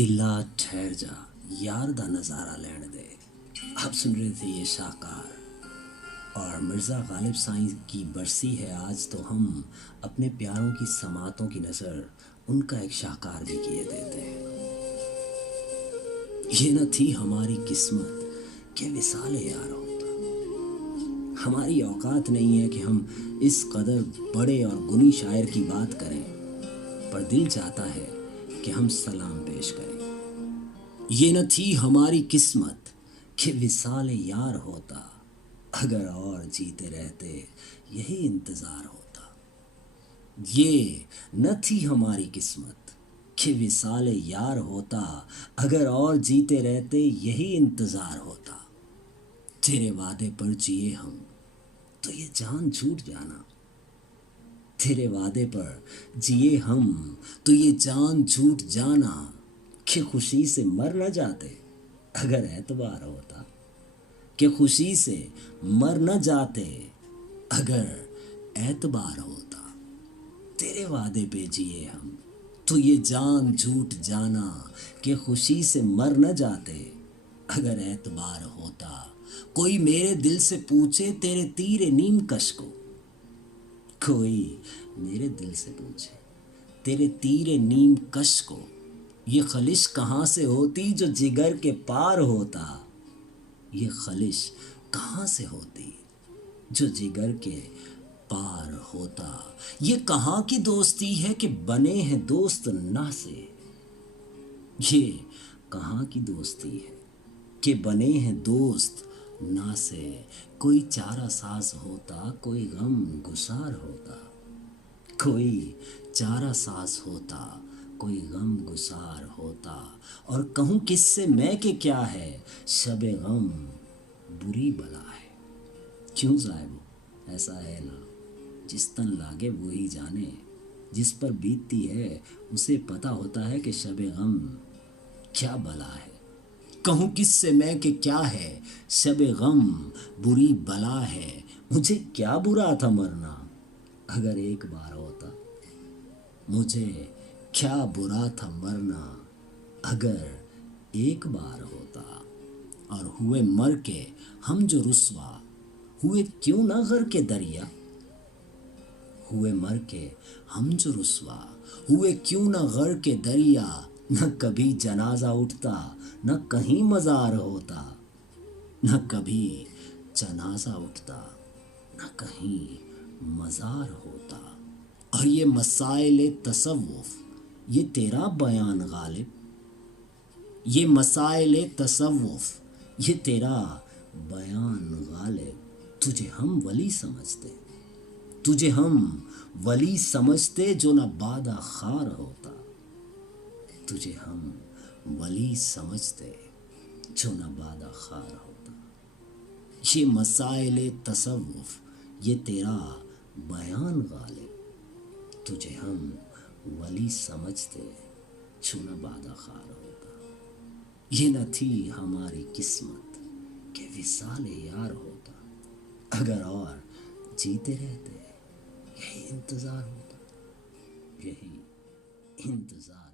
दिला ठहर जा यार दा नज़ारा लैण दे। आप सुन रहे थे ये शाहकार और मिर्ज़ा गालिब साईं की बरसी है आज, तो हम अपने प्यारों की समातों की नज़र उनका एक शाहकार भी किए देते हैं। ये न थी हमारी किस्मत के विसाले यार होता। हमारी औकात नहीं है कि हम इस कदर बड़े और गुनी शायर की बात करें, पर दिल चाहता है कि हम सलाम पेश करें। ये न थी हमारी किस्मत कि विसाले यार होता, अगर और जीते रहते यही इंतज़ार होता। ये न थी हमारी किस्मत कि विसाले यार होता, अगर और जीते रहते यही इंतज़ार होता। तेरे वादे पर जिए हम तो ये जान छूट जाना, तेरे वादे पर जिए हम तो ये जान छूट जाना, कि खुशी से मर न जाते अगर एतबार होता। कि खुशी से मर न जाते अगर एतबार होता। तेरे वादे पे जिए हम तो ये जान छूट जाना, कि खुशी से मर न जाते अगर एतबार होता। कोई मेरे दिल से पूछे तेरे तीरे नीम कश को, कोई मेरे दिल से पूछे तेरे तीरे नीम कश को, ये खलिश कहाँ से होती जो जिगर के पार होता। ये खलिश कहाँ से होती जो जिगर के पार होता। ये कहाँ की दोस्ती है कि बने हैं दोस्त ना से। ये कहाँ की दोस्ती है कि बने हैं दोस्त ना से। कोई चारा साज होता, कोई गम गुसार होता। कोई चारा साज होता, कोई गम गुसार होता। और कहूँ किससे मैं कि क्या है, शबे गम बुरी बला है। क्यों साहिब ऐसा है ना, जिस तन लागे वही जाने। जिस पर बीतती है उसे पता होता है कि शबे गम क्या बला है। कहूँ किससे मैं कि क्या है, शबे गम बुरी बला है। मुझे क्या बुरा था मरना अगर एक बार होता। मुझे क्या बुरा था मरना अगर एक बार होता। और हुए मर के हम जो रुसवा हुए क्यों ना गर के दरिया। हुए मर के हम जो रुसवा हुए क्यों ना गर के दरिया। न कभी जनाजा उठता, न कहीं मज़ार होता। न कभी जनाजा उठता, न कहीं मज़ार होता। और ये मसाइल तसव्वुफ़ ये तेरा बयान गालिब। ये मसाइल तसव्वुफ़ ये तेरा बयान गालिब। तुझे हम वली समझते, तुझे हम वली समझते जो न बादा खार होता। तुझे हम वली समझते जो न बादा खार होता। ये मसाइल तसव्वुफ़ ये तेरा बयान गालिब। तुझे हम वली समझते जो न बादा खार होता। ये न थी हमारी किस्मत के विसाले यार होता, अगर और जीते रहते यही इंतज़ार होता। यही इंतज़ार।